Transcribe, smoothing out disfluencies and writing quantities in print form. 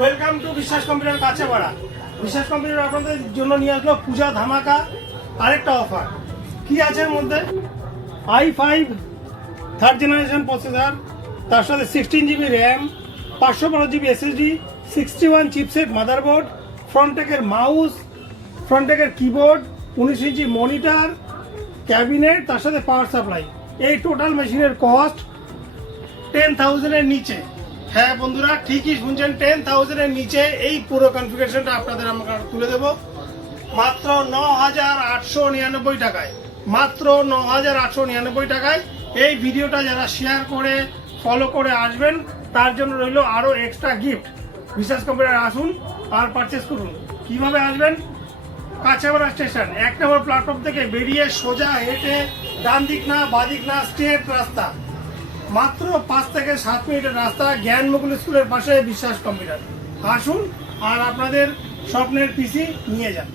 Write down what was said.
Welcome to বিশ্বাস computer কাছেপাড়া। বিশ্বাস computer আপনাদের জন্য নিয়ে আসলো পূজা ধামাকা আরেকটা অফার। কি আছে এর মধ্যে? i5 থার্ড জেনারেশন প্রসেসর, তার সাথে 16 GB RAM, 512 GB SSD, 61 chipset motherboard, ফ্রন্টেকের মাউস, ফ্রন্টেকের কিবোর্ড, 19 ইঞ্চি মনিটর, ক্যাবিনেট, তার সাথে পাওয়ার সাপ্লাই। এই টোটাল মেশিনের কস্ট 10,000 এর নিচে। হ্যাঁ বন্ধুরা, ঠিকই শুনছেন, 10,000 এর নিচে এই পুরো কনফিগারেশনটা আপনাদের আমরা তুলে দেবো মাত্র 9,899 টাকায়। মাত্র 9,899 টাকায়। এই ভিডিওটা যারা শেয়ার করে ফলো করে আসবেন তার জন্য রইল আরও এক্সট্রা গিফট। বিশ্বাস কম্পিউটার আসুন আর পারচেস করুন। কিভাবে আসবেন? কাছেপাড়া স্টেশন 1 নম্বর প্ল্যাটফর্ম থেকে বেরিয়ে সোজা হেঁটে ডান দিক না বাদিক না স্ট্রেট রাস্তা, মাত্র 5 থেকে 7 মিনিটের রাস্তা, জ্ঞানমুকুল স্কুলের পাশে বিশ্বাস কম্পিউটার। আসুন আর আপনাদের স্বপ্নের পিসি নিয়ে যান।